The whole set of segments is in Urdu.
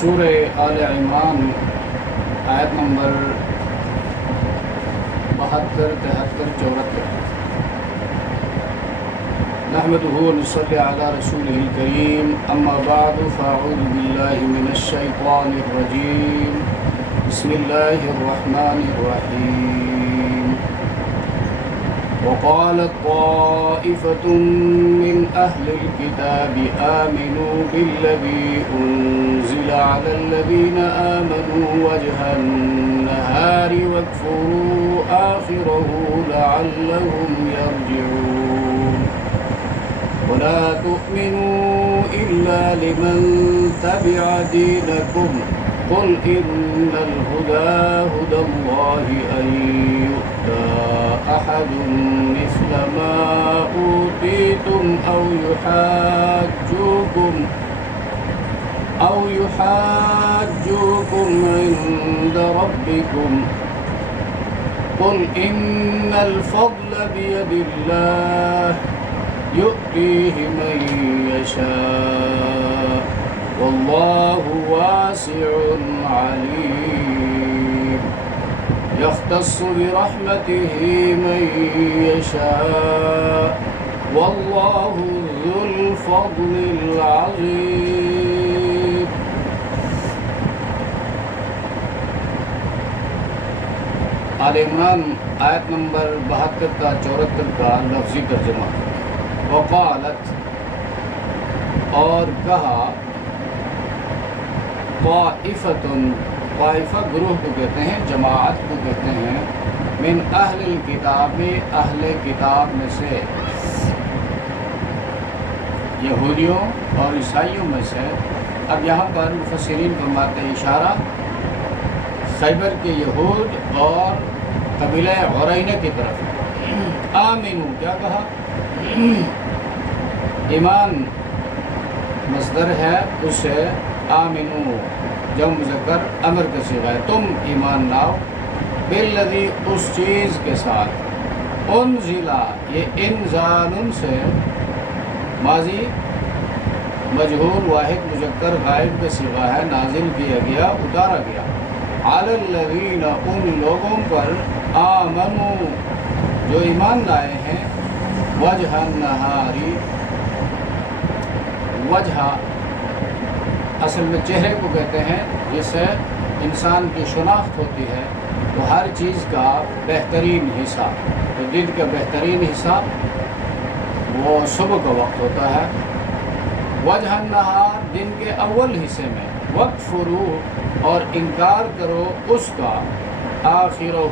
سورہ آل عمران آیت نمبر 72 73 74 نحمده ونصلي على رسوله الكريم اما بعد فاعوذ بالله من الشيطان الرجيم بسم الله الرحمن الرحيم وقالت طائفة من أهل الكتاب آمنوا بالذي أنزل على الذين آمنوا وجه النهار واكفروا آخره لعلهم يرجعون ولا تؤمنوا إلا لمن تبع دينكم قل إن الهدى هدى الله أن يؤتى أحد مثل ما أوتيتم أو يحاجوكم عند ربكم قل إن الفضل بيد الله يؤتيه من يشاء والله واسع عليم يختص برحمته من يشاء والله ذو الفضل العظيم. آل عمران آیت نمبر 72 کا 74 کا لفظی ترجمہ. وقالت اور کہا طائفہ گروہ کو کہتے ہیں، جماعت کو کہتے ہیں، من اہل الکتاب اہل کتاب میں سے، یہودیوں اور عیسائیوں میں سے. اب یہاں پر مفسرین فرماتے ہیں اشارہ خیبر کے یہود اور قبیلہ غرینہ کی طرف. آمنو کیا کہا؟ ایمان مصدر ہے، اسے آمنو جمع مذکر امر کا صیغہ ہے، تم ایمان لاؤ، بالذی اس چیز کے ساتھ، انزلا یہ انزال سے ماضی مجہول واحد مذکر غائب کا صیغہ ہے، نازل کیا گیا، اتارا گیا، علی الذین ان لوگوں پر، آمنو جو ایمان لائے ہیں، وجہ النہاری وجہ اصل میں چہرے کو کہتے ہیں، جس سے انسان کی شناخت ہوتی ہے، تو ہر چیز کا بہترین حصہ، تو دن کا بہترین حصہ وہ صبح کا وقت ہوتا ہے. وجہ النہار دن کے اول حصے میں، وَاکْفُرُوا اور انکار کرو اس کا، آخرہ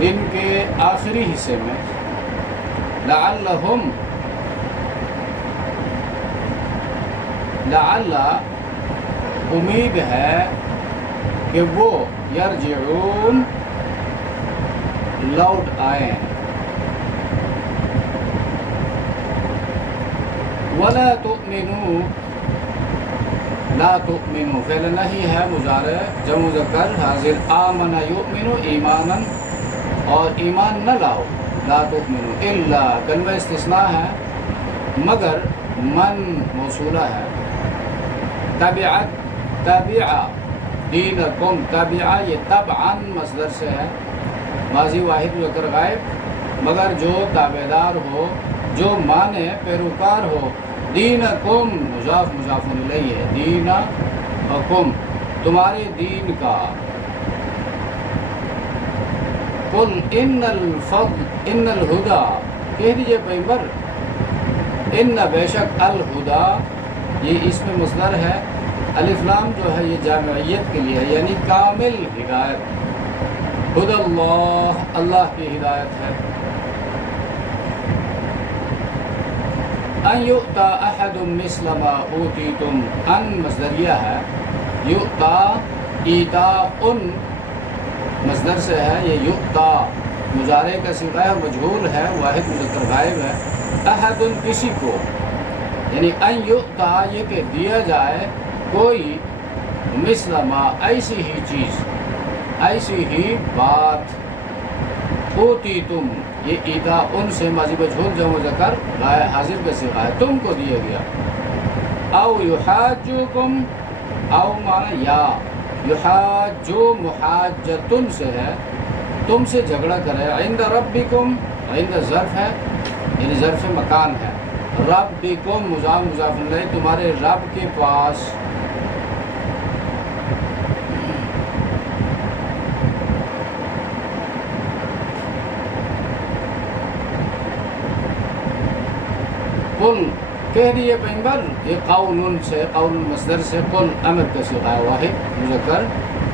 دن کے آخری حصے میں، لعلہم لعل امید ہے کہ وہ یرجعون لوٹ آئیں. ولا تؤمنوا لا تؤمنوا فعل نہیں ہے مضارع جمع مذکر حاضر، آمن یؤمن ایمانا اور ایمان نہ لاؤ، لا تؤمنوا الا کلمہ استثناء ہے، مگر من موصولہ ہے، تبع دینکم تبع یہ تبعا مصدر سے ہے، ماضی واحد مذکر غائب، مگر جو تابعدار ہو، جو مانے پیروکار ہو، دینکم مضاف مضاف الیہ ہے، دینکم تمہارے دین کا. قل ان الفضل ان الہدی کہہ دیجئے پیغمبر، ان بے شک الہدی یہ اس میں مصدر ہے، الف لام جو ہے یہ جامعیت کے لیے ہے، یعنی کامل ہدایت، ہدی اللہ اللہ کی ہدایت ہے. ان یؤتی احد مثل ما اوتیتم، ان مصدریہ ہے، یؤتی ایتاء مصدر سے ہے، یہ یؤتی مضارع کا صیغہ ہے، مجہول ہے، واحد مذکر غائب ہے، احد کسی کو، یعنی ان یؤتی یہ کہ دیا جائے کوئی، مثل ما ایسی ہی چیز، ایسی ہی بات، اوتیتم یہ ایتا ان سے ماضی مجہول جمع ذکر حاضر کا صیغہ ہے، تم کو دیا گیا. او یحاجوکم او معنی یا، یحاجو محاجتن سے ہے، تم سے جھگڑا کرے، عند ربکم، عند ظرف ہے یعنی ظرف مکان ہے، ربکم مضاف مضاف الیہ تمہارے رب کے پاس، قل کہہ دیے پیغمبر، یہ قول سے، قول مصدر سے، قل امر کا صیغہ واحد مذکر،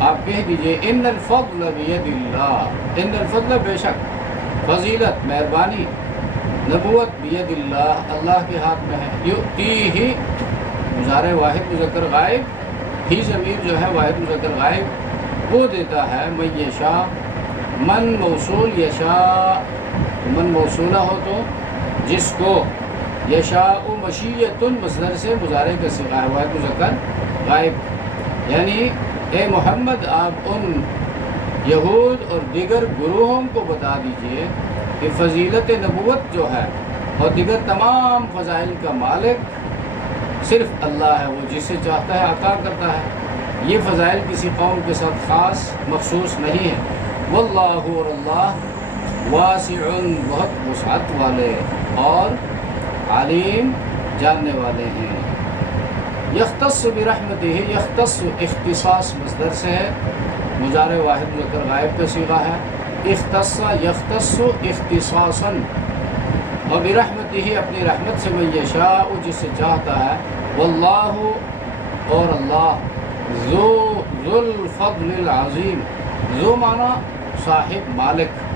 آپ کہہ دیجئے ان الفضل بید اللہ، ان الفضل بے شک، فضیلت مہربانی، نبوت بید اللہ اللہ کے ہاتھ میں ہے، یؤتیہ مضارع واحد مذکر غائب، ہی ضمیر جو ہے واحد مذکر غائب، وہ دیتا ہے من یشاء، من موصول یشاء، من موصولہ ہو تو جس کو، یشاء مشیۃ مصدر سے مضارع کا صیغہ ہے واحد مذکر غائب، یعنی اے محمد آپ ان یہود اور دیگر گروہوں کو بتا دیجئے کہ فضیلت نبوت جو ہے اور دیگر تمام فضائل کا مالک صرف اللہ ہے، وہ جسے چاہتا ہے عطا کرتا ہے، یہ فضائل کسی قوم کے ساتھ خاص مخصوص نہیں ہے، واللہ اور اللہ واسع بہت وسعت والے اور علیم جاننے والے ہیں، یختص برحمتہ، یختص اختصاص مصدر سے ہے، مضارع واحد مذکر غائب کا صیغہ ہے، اختص یختص اختصاصاً، اور برحمتہ اپنی رحمت سے من یشاء جس سے چاہتا ہے، واللہ اور اللہ ذو الفضل العظیم، ذو معنی صاحب مالک،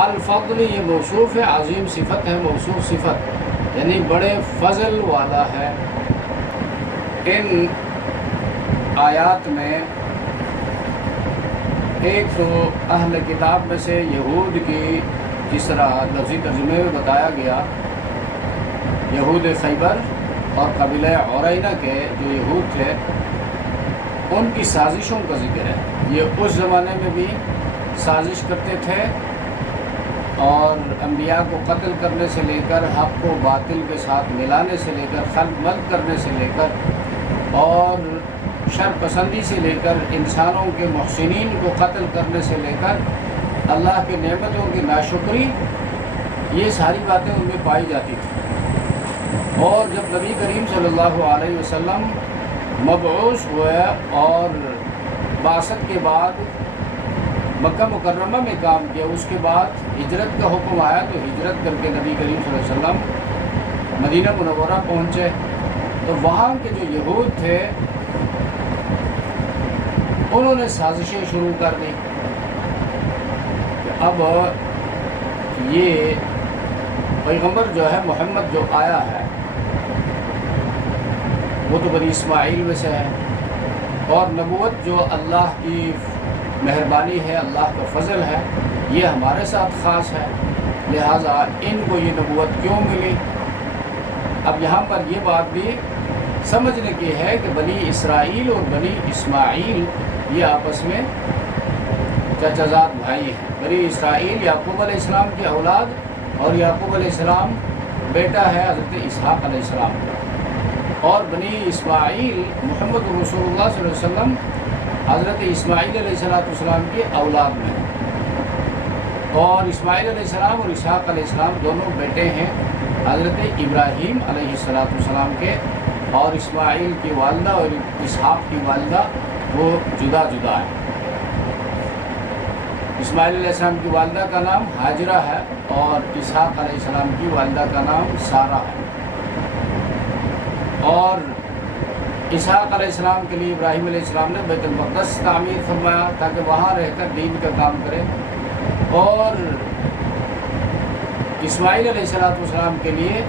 الفضل یہ موصوف ہے، عظیم صفت ہے، موصوف صفت یعنی بڑے فضل والا ہے۔ ان آیات میں ایک تو اہل کتاب میں سے یہود کی، جس طرح لفظی ترجمے میں بتایا گیا، یہود خیبر اور قبیلہ عرینہ کے جو یہود تھے ان کی سازشوں کا ذکر ہے، یہ اس زمانے میں بھی سازش کرتے تھے اور انبیاء کو قتل کرنے سے لے کر حق کو باطل کے ساتھ ملانے سے لے کر خلق ملک کرنے سے لے کر اور شر پسندی سے لے کر انسانوں کے محسنین کو قتل کرنے سے لے کر اللہ کے نعمتوں کی ناشکری، یہ ساری باتیں ان میں پائی جاتی تھیں۔ اور جب نبی کریم صلی اللہ علیہ وسلم مبعوث ہوئے اور بعثت کے بعد مکہ مکرمہ میں کام کیا، اس کے بعد ہجرت کا حکم آیا تو ہجرت کر کے نبی کریم صلی اللہ علیہ وسلم مدینہ منورہ پہنچے، تو وہاں کے جو یہود تھے انہوں نے سازشیں شروع کر دی کہ اب یہ پیغمبر جو ہے محمد جو آیا ہے وہ تو بنی اسماعیل میں سے ہے، اور نبوت جو اللہ کی مہربانی ہے، اللہ کا فضل ہے، یہ ہمارے ساتھ خاص ہے، لہٰذا ان کو یہ نبوت کیوں ملی؟ اب یہاں پر یہ بات بھی سمجھنے کی ہے کہ بنی اسرائیل اور بنی اسماعیل یہ آپس میں چچا زاد بھائی ہیں۔ بنی اسرائیل یعقوب علیہ السلام کی اولاد، اور یعقوب علیہ السلام بیٹا ہے حضرت اسحاق علیہ السلام کا، اور بنی اسماعیل محمد رسول اللہ صلی اللہ علیہ وسلم حضرت اسماعیل علیہ السلام کی اولاد میں ہیں، اور اسماعیل علیہ السلام اور اسحاق علیہ السلام دونوں بیٹے ہیں حضرت ابراہیم علیہ السلام کے، اور اسماعیل کی والدہ اور اسحاق کی والدہ وہ جدا جدا ہیں۔ اسماعیل علیہ السلام کی والدہ کا نام ہاجرہ ہے اور اسحاق علیہ السلام کی والدہ کا نام سارہ ہے، اور اسحاق علیہ السلام کے لیے ابراہیم علیہ السلام نے بیت المقدس تعمیر فرمایا تاکہ وہاں رہ کر دین کا کام کرے، اور اسماعیل علیہ السلام کے لیے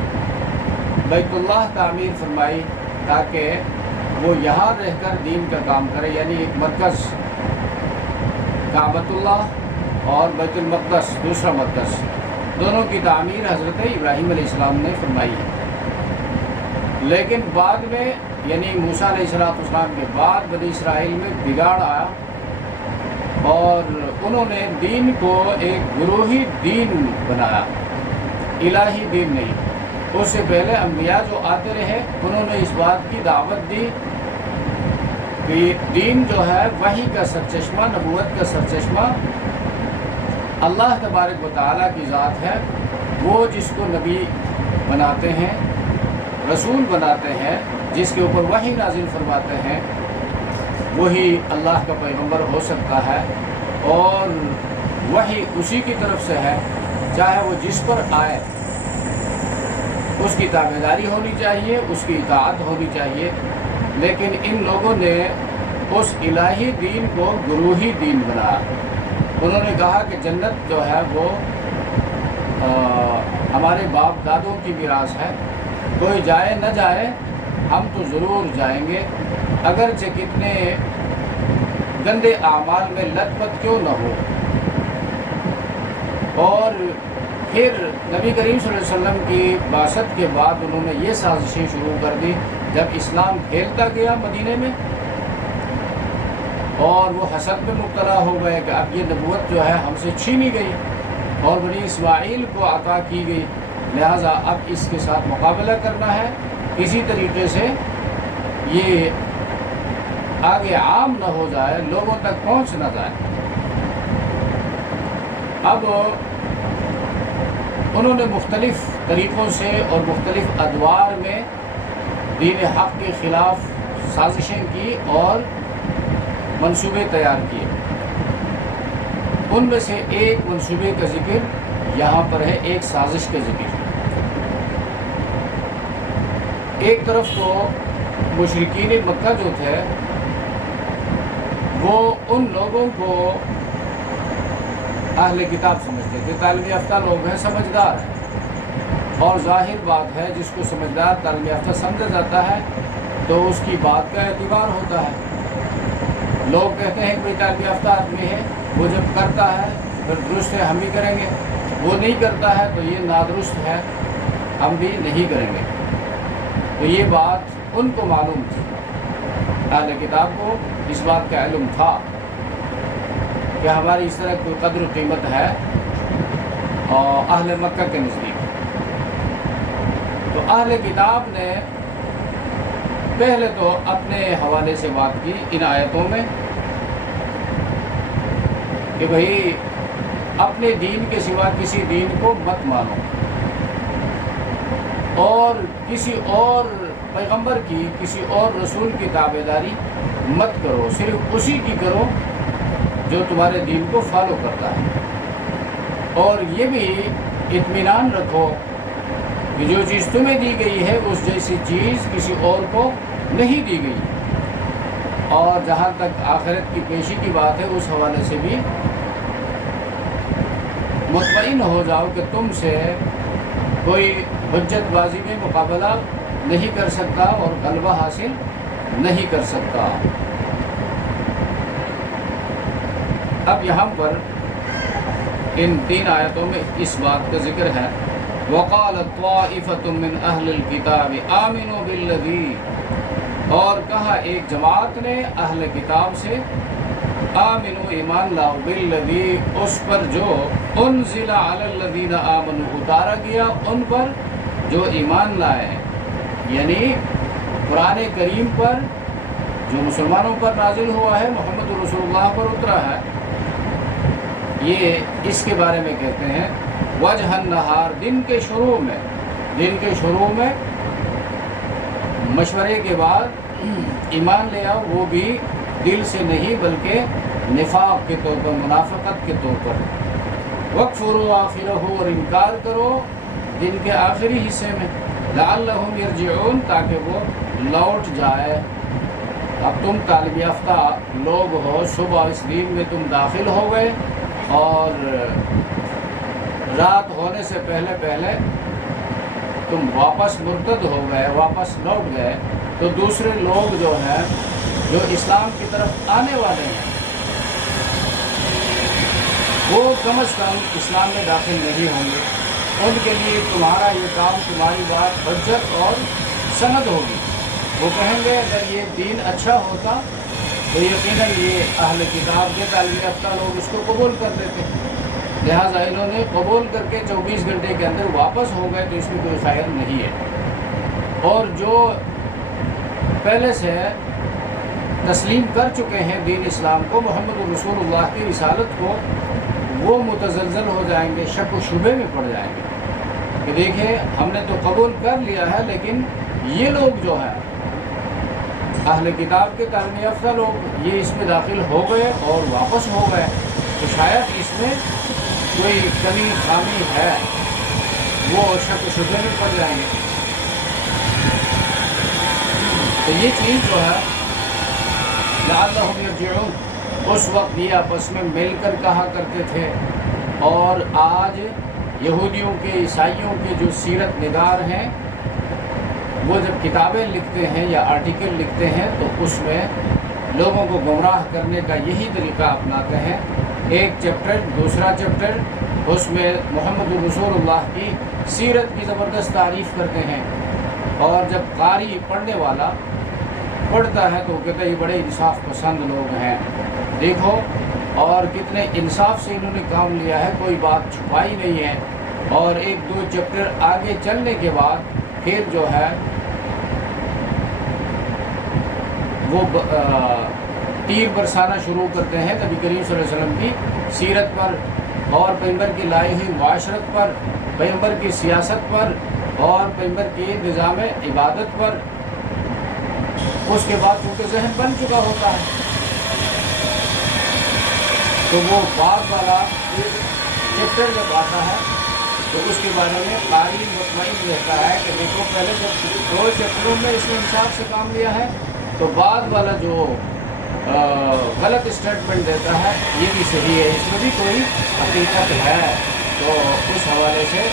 بیت اللہ تعمیر فرمائی تاکہ وہ یہاں رہ کر دین کا کام کرے، یعنی ایک مرکز کعبۃ اللہ اور بیت المقدس دوسرا مرکز، دونوں کی تعمیر حضرت ابراہیم علیہ السلام نے فرمائی ہے۔ لیکن بعد میں یعنی موسیٰ علیہ السلام کے بعد بنی اسرائیل میں بگاڑ آیا اور انہوں نے دین کو ایک گروہی دین بنایا، الہی دین نہیں۔ اس سے پہلے انبیاء جو آتے رہے انہوں نے اس بات کی دعوت دی کہ دین جو ہے وحی کا سرچشمہ، نبوت کا سرچشمہ اللہ تبارک و تعالیٰ کی ذات ہے۔ وہ جس کو نبی بناتے ہیں، رسول بناتے ہیں، جس کے اوپر وحی نازل فرماتے ہیں، وہی اللہ کا پیغمبر ہو سکتا ہے، اور وحی اسی کی طرف سے ہے، چاہے وہ جس پر آئے اس کی تابعداری ہونی چاہیے، اس کی اطاعت ہونی چاہیے۔ لیکن ان لوگوں نے اس الہی دین کو گروہی دین بنایا۔ انہوں نے کہا کہ جنت جو ہے وہ ہمارے باپ دادوں کی میراث ہے، کوئی جائے نہ جائے ہم تو ضرور جائیں گے، اگرچہ کتنے گندے اعمال میں لت پت کیوں نہ ہو۔ اور پھر نبی کریم صلی اللہ علیہ وسلم کی بعثت کے بعد انہوں نے یہ سازشیں شروع کر دی، جب اسلام پھیلتا گیا مدینے میں، اور وہ حسد میں مبتلا ہو گئے کہ اب یہ نبوت جو ہے ہم سے چھینی گئی اور بنی اسماعیل کو عطا کی گئی، لہٰذا اب اس کے ساتھ مقابلہ کرنا ہے، کسی طریقے سے یہ آگے عام نہ ہو جائے، لوگوں تک پہنچ نہ جائے۔ اب انہوں نے مختلف طریقوں سے اور مختلف ادوار میں دین حق کے خلاف سازشیں کی اور منصوبے تیار کیے۔ ان میں سے ایک منصوبے کا ذکر یہاں پر ہے، ایک سازش کا ذکر۔ ایک طرف تو مشرکین مکہ جو تھے وہ ان لوگوں کو اہل کتاب سمجھتے تھے، تعلیم یافتہ لوگ ہیں، سمجھدار ہیں، اور ظاہر بات ہے جس کو سمجھدار تعلیم یافتہ سمجھا جاتا ہے تو اس کی بات کا اعتبار ہوتا ہے۔ لوگ کہتے ہیں کہ کوئی تعلیم یافتہ آدمی ہے، وہ جب کرتا ہے پھر درست ہے ہم بھی کریں گے، وہ نہیں کرتا ہے تو یہ نادرست ہے ہم بھی نہیں کریں گے۔ تو یہ بات ان کو معلوم تھی، اہل کتاب کو اس بات کا علم تھا کہ ہماری اس طرح کوئی قدر و قیمت ہے اور اہل مکہ کے نزدیک۔ تو اہل کتاب نے پہلے تو اپنے حوالے سے بات کی ان آیتوں میں کہ بھئی اپنے دین کے سوا کسی دین کو مت مانو، اور کسی اور پیغمبر کی، کسی اور رسول کی تابعداری مت کرو، صرف اسی کی کرو جو تمہارے دین کو فالو کرتا ہے۔ اور یہ بھی اطمینان رکھو کہ جو چیز تمہیں دی گئی ہے اس جیسی چیز کسی اور کو نہیں دی گئی۔ اور جہاں تک آخرت کی پیشی کی بات ہے اس حوالے سے بھی مطمئن ہو جاؤ کہ تم سے کوئی حجت بازی میں مقابلہ نہیں کر سکتا اور غلبہ حاصل نہیں کر سکتا۔ اب یہاں پر ان 3 آیتوں میں اس بات کا ذکر ہے، وَقَالَتْ طَائِفَةٌ مِّنْ أَهْلِ الْكِتَابِ آمِنُوا بِالَّذِي، اور کہا ایک جماعت نے اہل کتاب سے، آمنوا ایمان لاؤ، بالذی اس پر جو انزل علی الذین آمنوا اتارا گیا ان پر جو ایمان لائے ہیں، یعنی قرآن کریم پر جو مسلمانوں پر نازل ہوا ہے، محمد رسول اللہ پر اترا ہے۔ یہ اس کے بارے میں کہتے ہیں وجہ النہار، دن کے شروع میں مشورے کے بعد ایمان لے آؤ، وہ بھی دل سے نہیں بلکہ نفاق کے طور پر، منافقت کے طور پر۔ وَاکْفُرُوا آخِرَهُ، اور انکار کرو دن کے آخری حصے میں، لَعَلَّهُمْ يَرْجِعُونَ، تاکہ وہ لوٹ جائے۔ اب تم تعلیم یافتہ لوگ ہو، صبح اس دین میں تم داخل ہو گئے اور رات ہونے سے پہلے تم واپس مرتد ہو گئے، واپس لوٹ گئے، تو دوسرے لوگ جو ہیں جو اسلام کی طرف آنے والے ہیں وہ کم از کم اسلام میں داخل نہیں ہوں گے۔ ان کے لیے تمہارا یہ کام، تمہاری بات حجت اور سند ہوگی۔ وہ کہیں گے اگر یہ دین اچھا ہوتا تو یقیناً یہ اہل کتاب کے تعلیم یافتہ لوگ اس کو قبول کر لیتے، لہٰذا انہوں نے قبول کر کے 24 گھنٹے کے اندر واپس ہو گئے، تو اس میں کوئی خیر نہیں ہے۔ اور جو پہلے سے تسلیم کر چکے ہیں دین اسلام کو، محمد رسول اللہ کی رسالت کو، وہ متزلزل ہو جائیں گے، شک و شبے میں پڑ جائیں گے کہ دیکھیں ہم نے تو قبول کر لیا ہے، لیکن یہ لوگ جو ہیں اہل کتاب کے تعلیم یافتہ لوگ، یہ اس میں داخل ہو گئے اور واپس ہو گئے، تو شاید اس میں کوئی کمی خامی ہے، وہ شک و شبے میں پڑ جائیں گے۔ تو یہ چیز جو ہے لعلہم یرجعون، اس وقت یہ آپس میں مل کر کہا کرتے تھے، اور آج یہودیوں کے، عیسائیوں کے جو سیرت نگار ہیں، وہ جب کتابیں لکھتے ہیں یا آرٹیکل لکھتے ہیں تو اس میں لوگوں کو گمراہ کرنے کا یہی طریقہ اپناتے ہیں، ایک چیپٹر دوسرا چیپٹر اس میں محمد رسول اللہ کی سیرت کی زبردست تعریف کرتے ہیں، اور جب قاری پڑھنے والا پڑھتا ہے تو وہ کہتا ہے یہ بڑے انصاف پسند لوگ ہیں، دیکھو اور کتنے انصاف سے انہوں نے کام لیا ہے، کوئی بات چھپائی نہیں ہے، اور ایک دو چیپٹر آگے چلنے کے بعد پھر جو ہے وہ تیر برسانا شروع کرتے ہیں نبی کریم صلی اللہ علیہ وسلم کی سیرت پر، اور پیغمبر کی لائی ہوئی معاشرت پر، پیغمبر کی سیاست پر، اور پیغمبر کی نظام عبادت پر۔ اس کے بعد چونکہ ذہن بن چکا ہوتا ہے تو وہ بعد والا چیپٹر جب آتا ہے تو اس کے بارے میں قاری مطمئن رہتا ہے کہ دیکھو پہلے جب دو چیپٹروں میں اس نے انصاف سے کام لیا ہے، تو بعد والا جو غلط اسٹیٹمنٹ دیتا ہے یہ بھی صحیح ہے، اس میں بھی کوئی حقیقت ہے۔ تو اس حوالے سے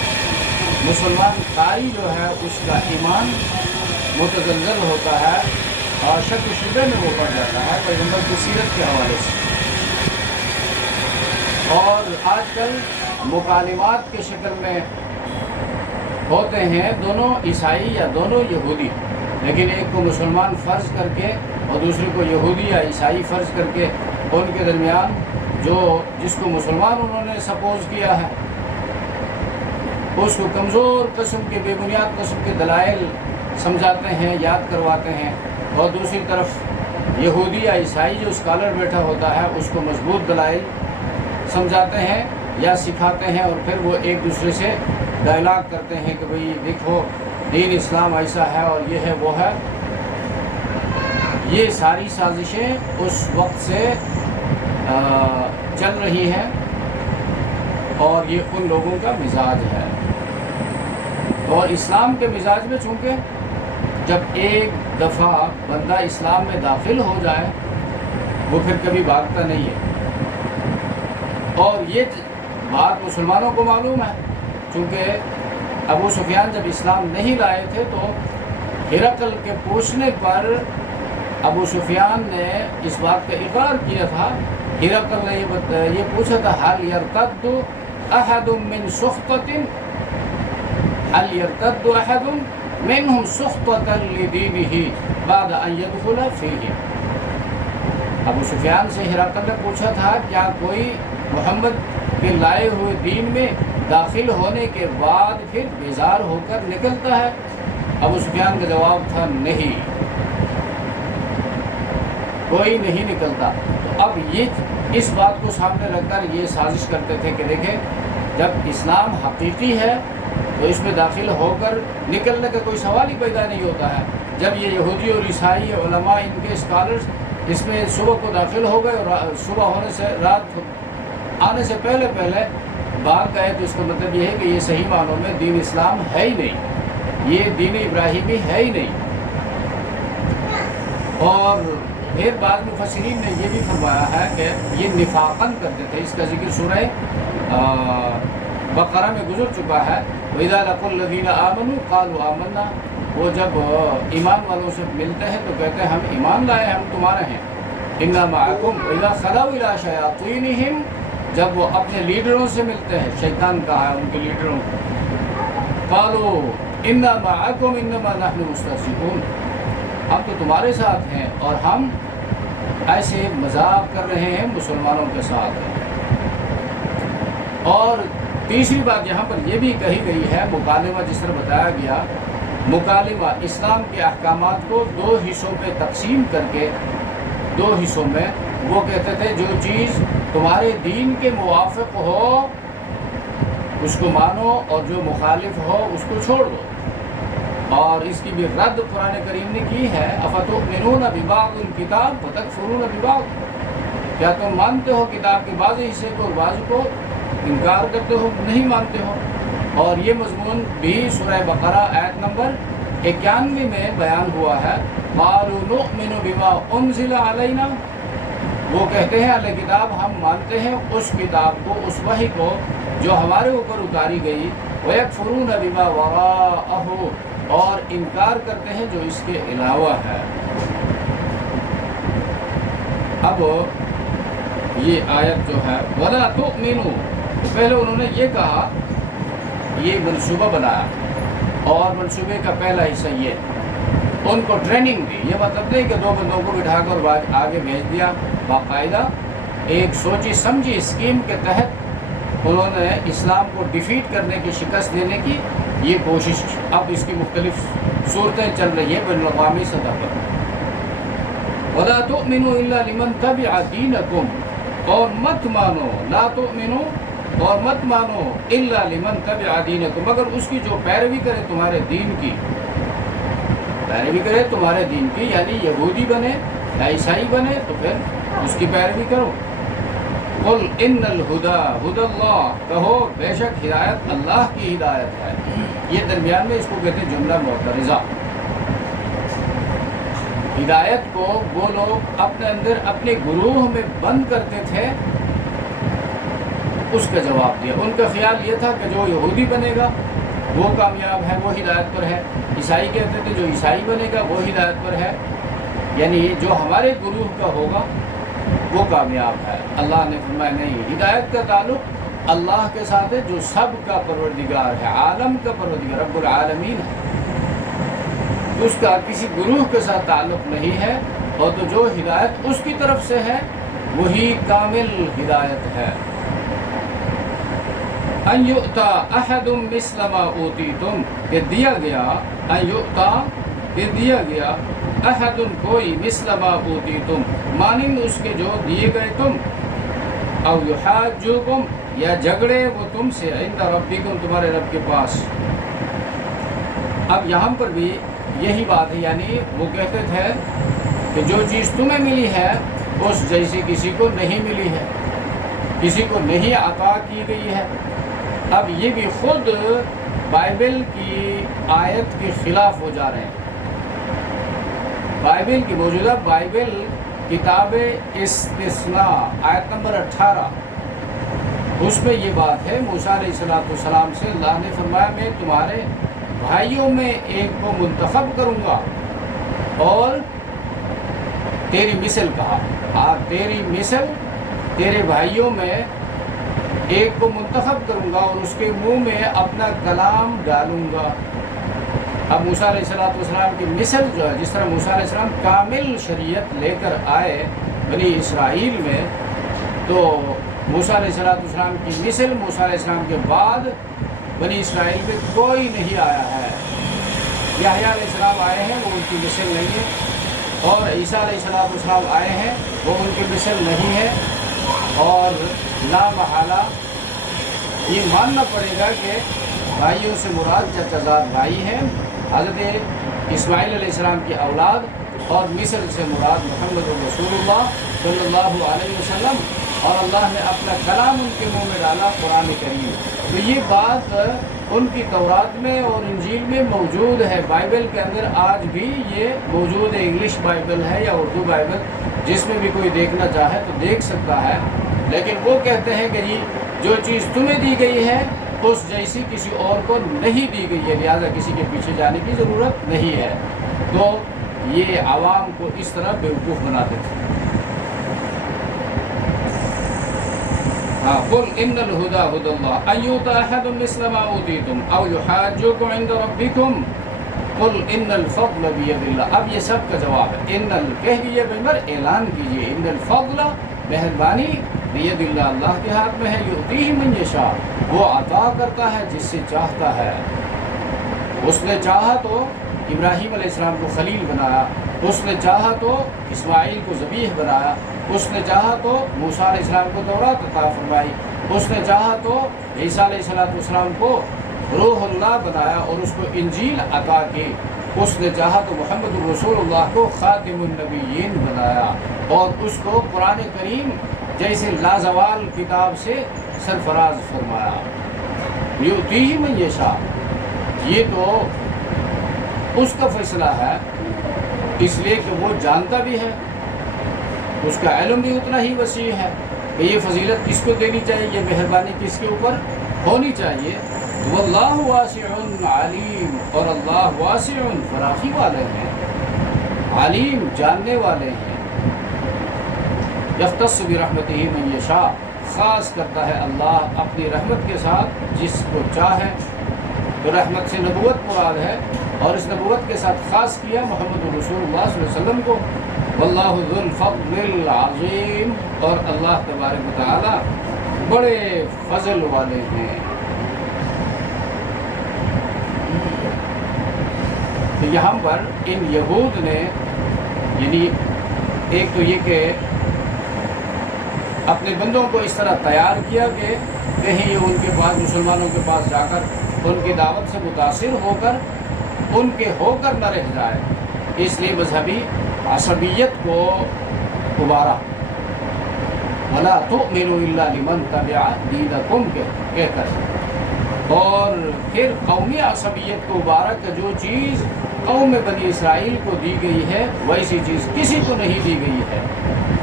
مسلمان قاری جو ہے اس کا ایمان متزلزل ہوتا ہے اور شک و شبے میں وہ پڑ جاتا ہے پیغمبر کی سیرت کے حوالے سے۔ اور آج کل مکالمات کے شکل میں ہوتے ہیں دونوں عیسائی یا دونوں یہودی، لیکن ایک کو مسلمان فرض کر کے اور دوسرے کو یہودی یا عیسائی فرض کر کے ان کے درمیان جس کو مسلمان انہوں نے سپوز کیا ہے اس کو کمزور قسم کے، بے بنیاد قسم کے دلائل سمجھاتے ہیں، یاد کرواتے ہیں، اور دوسری طرف یہودی یا عیسائی جو اسکالر بیٹھا ہوتا ہے اس کو مضبوط دلائل سمجھاتے ہیں یا سکھاتے ہیں، اور پھر وہ ایک دوسرے سے ڈائلاگ کرتے ہیں کہ بھئی دیکھو دین اسلام ایسا ہے اور یہ ہے وہ ہے۔ یہ ساری سازشیں اس وقت سے چل رہی ہیں اور یہ ان لوگوں کا مزاج ہے۔ اور اسلام کے مزاج میں چونکہ جب ایک دفعہ بندہ اسلام میں داخل ہو جائے وہ پھر کبھی بھاگتا نہیں ہے، اور یہ بات مسلمانوں کو معلوم ہے، چونکہ ابو سفیان جب اسلام نہیں لائے تھے تو ہرقل کے پوچھنے پر ابو سفیان نے اس بات کا اقرار کیا تھا۔ ہرقل نے یہ پوچھا تھا هل يرتد احد من سخطة هل يرتد احد منهم سخطة لدينه بعد ان يدخل فيه۔ ابو سفیان سے ہرقل نے پوچھا تھا کیا کوئی محمد کے لائے ہوئے دین میں داخل ہونے کے بعد پھر بیزار ہو کر نکلتا ہے؟ ابو سفیان کا جواب تھا نہیں، کوئی نہیں نکلتا۔ تو اب یہ اس بات کو سامنے رکھ کر یہ سازش کرتے تھے کہ دیکھیں جب اسلام حقیقی ہے تو اس میں داخل ہو کر نکلنے کا کوئی سوال ہی پیدا نہیں ہوتا ہے۔ جب یہ یہودی اور عیسائی علماء ان کے اسکالرز اس میں صبح کو داخل ہو گئے اور صبح ہونے سے رات آنے سے پہلے بھاگ گئے تو اس کا مطلب یہ ہے کہ یہ صحیح معنوں میں دین اسلام ہے ہی نہیں، یہ دین ابراہیمی ہے ہی نہیں۔ اور پھر بعض مفسرین نے یہ بھی فرمایا ہے کہ یہ نفاقاً کرتے تھے، اس کا ذکر سورہ بقرہ میں گزر چکا ہے۔ وَإِذَا لَقُوا الَّذِينَ آمَنُوا قَالُوا آمَنَّا، وہ جب ایمان والوں سے ملتے ہیں تو کہتے ہیں ہم ایمان لائے، ہم تمہارے ہیں۔ إِنَّا مَعَكُمْ وَإِذَا خَلَوْا إِلَىٰ شَيَاطِينِهِمْ، جب وہ اپنے لیڈروں سے ملتے ہیں، شیطان کہا ہے ان کے لیڈروں کو، قَالُوا إِنَّا مَعَكُمْ إِنَّمَا نَحْنُ مُسْتَهْزِئُونَ، ہم تو تمہارے ساتھ ہیں اور ہم ایسے مذاق کر رہے ہیں مسلمانوں کے ساتھ۔ اور تیسری بات یہاں پر یہ بھی کہی گئی ہے، مکالمہ جس طرح بتایا گیا، مکالمہ اسلام کے احکامات کو دو حصوں پہ تقسیم کر کے دو حصوں میں. وہ کہتے تھے جو چیز تمہارے دین کے موافق ہو اس کو مانو اور جو مخالف ہو اس کو چھوڑ دو. اور اس کی بھی رد قرآن کریم نے کی ہے. افتؤمنون ببعض الکتاب وتکفرون ببعض. کیا تم مانتے ہو کتاب کے بعض حصے کو اور بعض کو انکار کرتے ہو, نہیں مانتے ہو. اور یہ مضمون بھی سورہ بقرہ آیت نمبر 91 میں بیان ہوا ہے. قالوا نؤمن بما انزل علینا. وہ کہتے ہیں اہل کتاب ہم مانتے ہیں اس کتاب کو, اس وحی کو جو ہمارے اوپر اتاری گئی. وَيَكْفُرُونَ بِمَا وَرَاءَهُ. اور انکار کرتے ہیں جو اس کے علاوہ ہے. اب یہ آیت جو ہے وَلَا تُؤْمِنُوا, پہلے انہوں نے یہ کہا, یہ منصوبہ بنایا اور منصوبے کا پہلا حصہ یہ ان کو ٹریننگ دی. یہ مطلب نہیں کہ دو بندوں کو بٹھا کر آگے بھیج دیا. باقاعدہ ایک سوچی سمجھی اسکیم کے تحت انہوں نے اسلام کو ڈیفیٹ کرنے کی, شکست دینے کی یہ کوشش. اب اس کی مختلف صورتیں چل رہی ہیں بین الاقوامی سطح پر. وَلَا تُؤْمِنُوا إِلَّا لِمَنْ تَبِعَ دِينَكُمْ. اور مت مانو, لا تؤمنو, اور مت مانو الا لمن تبع دینکم, مگر اس کی جو پیروی کرے تمہارے دین کی, پیروی کرے تمہارے دین کی, یعنی یہودی بنے یا عیسائی بنے تو پھر اس کی پیروی کرو. قل ان الہدی ہدی اللہ, کہو بے شک ہدایت اللہ کی ہدایت ہے. یہ درمیان میں اس کو کہتے ہیں جملہ معترضہ. ہدایت کو وہ لوگ اپنے اندر اپنے گروہ میں بند کرتے تھے, اس کا جواب دیا. ان کا خیال یہ تھا کہ جو یہودی بنے گا وہ کامیاب ہے, وہ ہدایت پر ہے. عیسائی کہتے تھے جو عیسائی بنے گا وہ ہدایت پر ہے, یعنی جو ہمارے گروہ کا ہوگا وہ کامیاب ہے. اللہ نے فرمایا نہیں, ہدایت کا تعلق اللہ کے ساتھ ہے جو سب کا پروردگار ہے, عالم کا پروردگار, رب العالمین ہے. اس کا کسی گروہ کے ساتھ تعلق نہیں ہے. اور تو جو ہدایت اس کی طرف سے ہے وہی کامل ہدایت ہے. ان یؤتا احد مثل ما اوتیتم, کہ دیا گیا, ان یؤتا کہ دیا گیا, احد کوئی, مثل ما اوتیتم مانند اس کے جو دیے گئے تم, او یحاجوکم یا جھگڑے وہ تم سے, عند ربکم تمہارے رب کے پاس. اب یہاں پر بھی یہی بات ہے, یعنی وہ کہتے تھے کہ جو چیز تمہیں ملی ہے اس جیسی کسی کو نہیں ملی ہے, کسی کو نہیں عطا کی گئی ہے. اب یہ بھی خود بائبل کی آیت کے خلاف ہو جا رہے ہیں. بائبل کی موجودہ بائبل کتاب استثناء آیت نمبر 18, اس میں یہ بات ہے. موسیٰ علیہ السلام سے اللہ نے فرمایا میں تمہارے بھائیوں میں ایک کو منتخب کروں گا اور تیری مثل کہا, تیری مثل, تیرے بھائیوں میں ایک کو منتخب کروں گا اور اس کے منہ میں اپنا کلام ڈالوں گا. اب موسیٰ علیہ السلام کی مثل جو ہے, جس طرح موسیٰ علیہ السلام کامل شریعت لے کر آئے بنی اسرائیل میں, تو موسیٰ علیہ السلام کی مثل موسیٰ علیہ السلام کے بعد بنی اسرائیل میں کوئی نہیں آیا ہے. یحییٰ علیہ السلام آئے ہیں, وہ ان کی مثل نہیں ہے, اور عیسیٰ علیہ السلام آئے ہیں, وہ ان کی مثل نہیں ہے. اور لا محالہ یہ ماننا پڑے گا کہ بھائیوں سے مراد چچا زاد بھائی ہیں, حضرت اسماعیل علیہ السلام کی اولاد, اور مصر سے مراد محمد رسول اللہ صلی اللہ علیہ وسلم, اور اللہ نے اپنا کلام ان کے منہ میں ڈالا, قرآن کریم. تو یہ بات ان کی تورات میں اور انجیل میں موجود ہے. بائبل کے اندر آج بھی یہ موجود ہے. انگلش بائبل ہے یا اردو بائبل, جس میں بھی کوئی دیکھنا چاہے تو دیکھ سکتا ہے. لیکن وہ کہتے ہیں کہ جی جو چیز تمہیں دی گئی ہے اس جیسی کسی اور کو نہیں دی گئی ہے, لہٰذا کسی کے پیچھے جانے کی ضرورت نہیں ہے. تو یہ عوام کو اس طرح بیوقوف بناتے تھے. قل ان الہدی ہدی اللہ ان یؤتی احد مثل ما اوتیتم او یحاجوکم عند ربکم قل ان الفضل بید اللہ. اب یہ سب کا جواب ہے. ان کہہ دیجیے پیغمبر, اعلان کیجیے, ان الفضل مہربانی بید اللہ, اللہ کے ہاتھ میں ہے. یؤتیہ من یشاء, وہ عطا کرتا ہے جس سے چاہتا ہے. اس نے چاہا تو ابراہیم علیہ السلام کو خلیل بنایا, اس نے چاہا تو اسماعیل کو ذبیح بنایا، اس نے چاہا تو موسیٰ علیہ السلام کو تورات عطا فرمائی، اس نے چاہا تو عیسیٰ علیہ السلام کو روح اللہ بنایا اور اس کو انجیل عطا کی، اس نے چاہا تو محمد رسول اللہ کو خاتم النبیین بنایا اور اس کو قرآن کریم جیسے لازوال کتاب سے سرفراز فرمایا۔ یؤتیہ من یشاء، یہ تو اس کا فیصلہ ہے، اس لیے کہ وہ جانتا بھی ہے، اس کا علم بھی اتنا ہی وسیع ہے کہ یہ فضیلت کس کو دینی چاہیے، یہ مہربانی کس کے اوپر ہونی چاہیے۔ واللہ واسع علیم، اور اللہ واسع فراخی والے ہیں، علیم جاننے والے ہیں۔ یختص برحمتہ من یشاء، خاص کرتا ہے اللہ اپنی رحمت کے ساتھ جس کو چاہے، تو رحمت سے نبوت مراد ہے، اور اس نبوت کے ساتھ خاص کیا محمد رسول اللہ صلی اللہ علیہ وسلم کو۔ واللہ ذو الفضل العظیم، اور اللہ تبارک و تعالی بڑے فضل والے ہیں۔ تو یہاں پر ان یہود نے، یعنی ایک تو یہ کہ اپنے بندوں کو اس طرح تیار کیا کہ کہیں یہ ان کے پاس، مسلمانوں کے پاس جا کر ان کی دعوت سے متاثر ہو کر ان کے ہو کر نہ رہ جائے، اس لیے مذہبی عصبیت کو ابھارا۔ وَلَا تُؤْمِنُوا إِلَّا لِمَنْ تَبِعَ دِينَكُمْ کہہ کر، اور پھر قومی عصبیت کو ابھارا کہ جو چیز قوم بنی اسرائیل کو دی گئی ہے ویسی چیز کسی کو نہیں دی گئی ہے،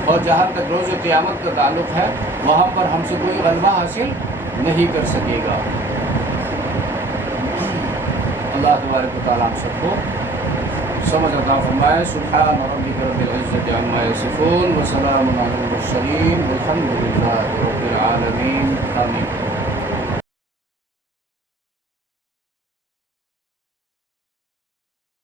اور جہاں تک روز قیامت کا تعلق ہے وہاں پر ہم سے کوئی غلبہ حاصل نہیں کر سکے گا۔ اللہ تبارک و تعالیٰ ہم سب کو سمجھ عطا فرمائے۔ سبحان ربک رب العزۃ عما یصفون وسلام علی المرسلین والحمد للہ رب العالمین، آمین۔